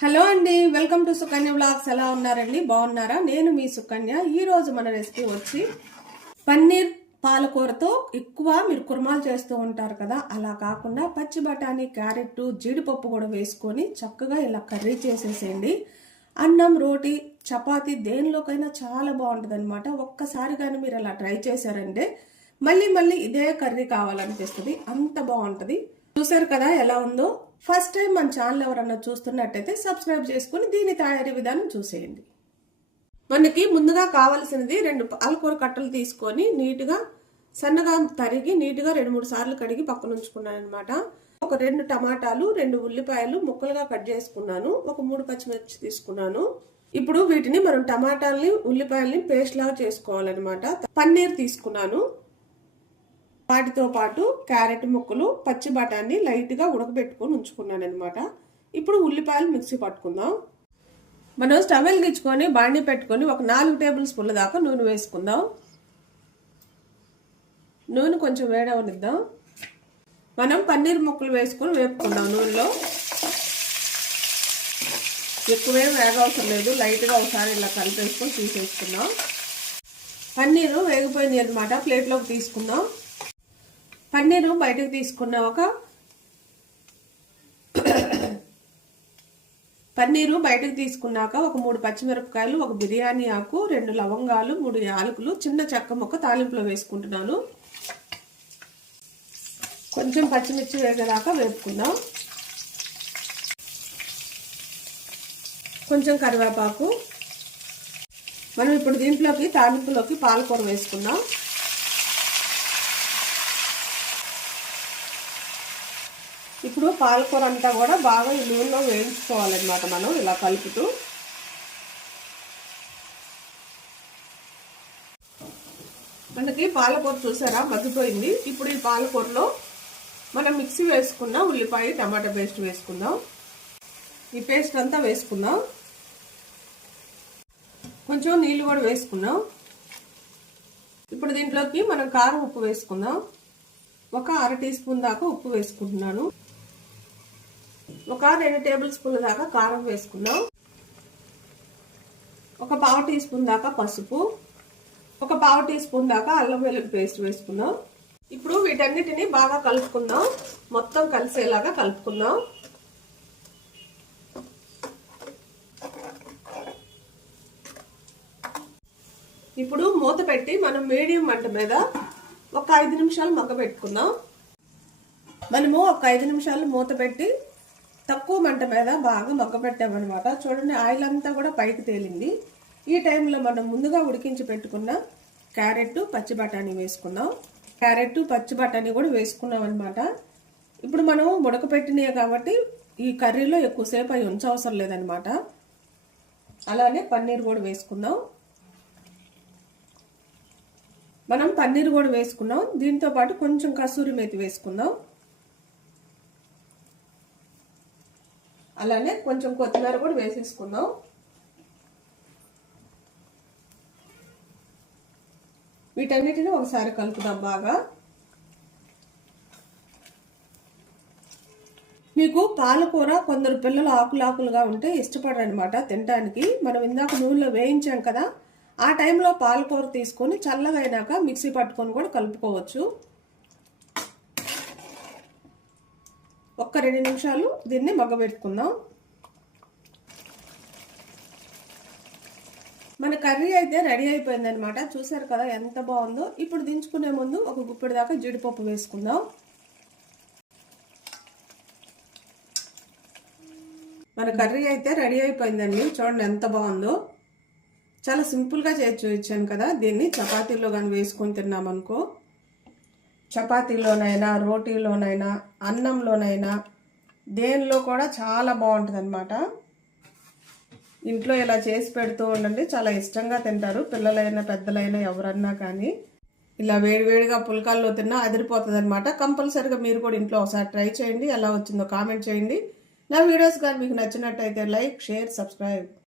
Hello అండి welcome to Sukanya blogs ఎలా ఉన్నారండి? బాగున్నారా? నేను మీ సుకన్య. ఈరోజు మన రెసిపీ వచ్చి పన్నీర్ పాలకూరతో ఎక్కువ మీరు కుర్మాలు చేస్తూ ఉంటారు కదా అలా కాకుండా పచ్చి బఠానీ క్యారెట్ జీడిపప్పు కూడా వేసుకొని చక్కగా ఇలా కర్రీ చేసేసేయండి. అన్నం రోటీ చపాతి దేనిలోకైనా చాలా బాగుంటుంది అనమాట ఒక్కసారి కానీ మీరు అలా ట్రై చేశారంటే మళ్ళీ మళ్ళీ ఇదే కర్రీ కావాలనిపిస్తుంది. అంత బాగుంటుంది. చూసారు కదా ఎలా ఉందో? ఫస్ట్ టైం మన ఛానల్ ఎవరన్నా చూస్తున్నట్టయితే సబ్స్క్రైబ్ చేసుకుని దీని తయారీ విధానం చూసేయండి. మనకి ముందుగా కావలసినది రెండు పాలకూర కట్టలు తీసుకొని నీట్గా సన్నగా తరిగి నీట్గా రెండు మూడు సార్లు కడిగి పక్కన ఉంచుకున్నాను అనమాట ఒక రెండు టమాటాలు రెండు ఉల్లిపాయలు ముక్కలుగా కట్ చేసుకున్నాను. ఒక మూడు పచ్చిమిర్చి తీసుకున్నాను. ఇప్పుడు వీటిని మనం టమాటాలని ఉల్లిపాయల్ని పేస్ట్ లాగా చేసుకోవాలన్నమాట. పన్నీర్ తీసుకున్నాను. వాటితో పాటు క్యారెట్ ముక్కలు పచ్చి బఠాన్ని లైట్గా ఉడకబెట్టుకొని ఉంచుకున్నాను అనమాట ఇప్పుడు ఉల్లిపాయలు మిక్సీ పట్టుకుందాం. మనం స్టవ్ వెలిగించుకొని బాండి పెట్టుకొని ఒక నాలుగు టేబుల్ స్పూన్ల దాకా నూనె వేసుకుందాం. నూనె కొంచెం వేడవనిద్దాం. మనం పన్నీర్ ముక్కలు వేసుకొని వేపుకుందాం నూనెలో. ఎక్కువేం వేగవసరం లేదు. లైట్గా ఒకసారి ఇలా కలిపేసుకొని తీసేసుకుందాం. పన్నీరు వేగిపోయింది అనమాట ప్లేట్లోకి తీసుకుందాం. పన్నీరు బయటకు తీసుకున్న ఒక పన్నీరు బయటకు తీసుకున్నాక ఒక మూడు పచ్చిమిరపకాయలు ఒక బిర్యానీ ఆకు రెండు లవంగాలు మూడు యాలకులు చిన్న చెక్క ముక్క తాలింపులో వేసుకుంటున్నాను. కొంచెం పచ్చిమిర్చి వేగేదాకా వేపుకుందాం. కొంచెం కరివేపాకు. మనం ఇప్పుడు దీంట్లోకి తాలింపులోకి పాలకూర వేసుకుందాం. ఇప్పుడు పాలకూర అంతా కూడా బాగా ఈ నూనెలో వేయించుకోవాలన్నమాట మనం ఇలా కలుపుతూ. మనకి పాలకూర చూసారా? మగ్గిపోయింది. ఇప్పుడు ఈ పాలకూరలో మనం మిక్సీ వేసుకున్న ఉల్లిపాయ టమాటా పేస్ట్ వేసుకుందాం. ఈ పేస్ట్ అంతా వేసుకుందాం. కొంచెం నీళ్ళు కూడా వేసుకుందాం. ఇప్పుడు దీంట్లోకి మనం కారం ఉప్పు వేసుకుందాం. ఒక అర టీ స్పూన్ దాకా ఉప్పు వేసుకుంటున్నాను. ఒక రెండు టేబుల్ స్పూన్ల దాకా కారం వేసుకున్నాం. ఒక పావు టీ స్పూన్ దాకా పసుపు. ఒక పావు టీ స్పూన్ దాకా అల్లం వెల్లుల్లి పేస్ట్ వేసుకున్నాం. ఇప్పుడు వీటన్నిటిని బాగా కలుపుకుందాం. మొత్తం కలిసేలాగా కలుపుకుందాం. ఇప్పుడు మూత పెట్టి మనం మీడియం మంట మీద ఒక ఐదు నిమిషాలు మగ్గ పెట్టుకుందాం. మనము ఒక ఐదు నిమిషాలు మూత పెట్టి తక్కువ మంట మీద బాగా మగ్గ పెట్టామన్నమాట చూడండి ఆయిల్ అంతా కూడా పైకి తేలింది. ఈ టైంలో మనం ముందుగా ఉడికించి పెట్టుకున్న క్యారెట్ పచ్చి బఠానీ వేసుకున్నాం క్యారెట్ పచ్చి బఠానీ కూడా వేసుకున్నాం అనమాట ఇప్పుడు మనం ఉడకపెట్టినాయి కాబట్టి ఈ కర్రీలో ఎక్కువసేపు అవి ఉంచవసరం లేదనమాట అలానే పన్నీర్ కూడా వేసుకుందాం. మనం పన్నీర్ కూడా వేసుకున్నాం. దీంతో పాటు కొంచెం కసూరి మేతి వేసుకుందాం. అలానే కొంచెం కొత్తిమీర కూడా వేసేసుకుందాం. వీటన్నిటిని ఒకసారి కలుపుదాం బాగా. మీకు పాలకూర కొందరు పిల్లలు ఆకులాకులుగా ఉంటే ఇష్టపడరు అనమాట తినడానికి. మనం ఇందాక నూనెలో వేయించాం కదా ఆ టైంలో పాలకూర తీసుకొని చల్లగా అయినాక మిక్సీ పట్టుకొని కూడా కలుపుకోవచ్చు. ఒక్క రెండు నిమిషాలు దీన్ని మగ్గబెట్టుకుందాం. మన కర్రీ అయితే రెడీ అయిపోయింది అనమాట చూసారు కదా ఎంత బాగుందో. ఇప్పుడు దించుకునే ముందు ఒక గుప్పెడు దాకా జీడిపప్పు వేసుకుందాం. మన కర్రీ అయితే రెడీ అయిపోయిందండి. చూడండి ఎంత బాగుందో. చాలా సింపుల్గా చేసి చూపించాను కదా. దీన్ని చపాతీల్లో కానీ వేసుకొని తిన్నామనుకో. చపాతీలోనైనా రోటీలోనైనా అన్నంలోనైనా దేనిలో కూడా చాలా బాగుంటుంది అనమాట ఇంట్లో ఇలా చేసి పెడుతూ ఉండండి. చాలా ఇష్టంగా తింటారు. పిల్లలైనా పెద్దలైనా ఎవరన్నా కానీ. ఇలా వేడివేడిగా పుల్కాల్లో తిన్నా అదిరిపోతుంది అనమాట కంపల్సరిగా మీరు కూడా ఇంట్లో ఒకసారి ట్రై చేయండి. ఎలా వచ్చిందో కామెంట్ చేయండి. నా వీడియోస్ కానీ మీకు నచ్చినట్టయితే లైక్ షేర్ సబ్స్క్రైబ్.